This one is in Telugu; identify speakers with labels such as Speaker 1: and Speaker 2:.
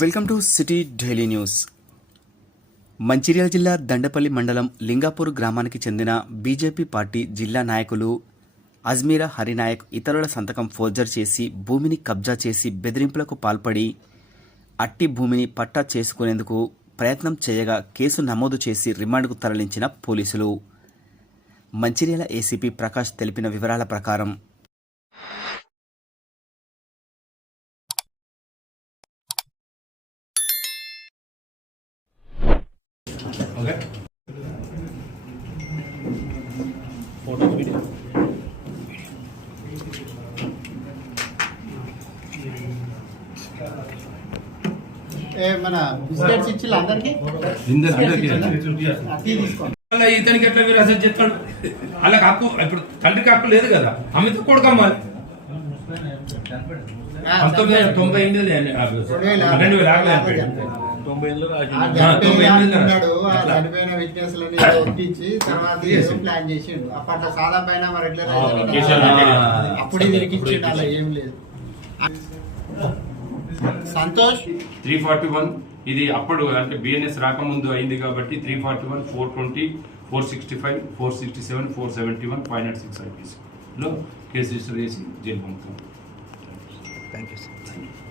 Speaker 1: Welcome to city daily news. Mancherial జిల్లా దండపల్లి మండలం లింగాపూర్ గ్రామానికి చెందిన బీజేపీ పార్టీ జిల్లా నాయకులు అజ్మీరా హరినాయక్ ఇతరుల సంతకం ఫోర్జర్ చేసి భూమిని కబ్జా చేసి బెదిరింపులకు పాల్పడి అట్టి భూమిని పట్టా చేసుకునేందుకు ప్రయత్నం చేయగా కేసు నమోదు చేసి రిమాండ్కు తరలించిన పోలీసులు. మంచిర్యాల ఏసీపీ ప్రకాష్ తెలిపిన వివరాల ప్రకారం
Speaker 2: ఓకే ఫోటో వీడియో
Speaker 3: ఏ మన బిస్కెట్స్ ఇచ్చి అందరికి టీ తీసుకోండి.
Speaker 2: అలా ఇతనికి ఎట్లా మీరు అసలు చెప్తాడు. అలా హక్కు ఇప్పుడు తండ్రికి హక్కు లేదు కదా. అమిత కొడుకమ్మ పంతొమ్మిది వందల తొంభై ఎనిమిది రెండు వేల ఆరులో చనిపోయాడు.
Speaker 3: ఆ
Speaker 2: ఆ, తొంభై
Speaker 3: ప్లాన్ చేసిండు. అప్పట్లో సాదా పైన మరి ఎట్లా. అప్పుడు ఏం లేదు. సంతోష్?
Speaker 4: త్రీ ఫార్టీ వన్ ఇది అప్పుడు అంటే బిఎన్ఎస్ రాకముందు అయింది కాబట్టి three forty one four twenty four sixty five four sixty seven four seventy one five not six ఐపీస్లో case register చేసి జైలు పంపుతాం.
Speaker 1: Thank you sir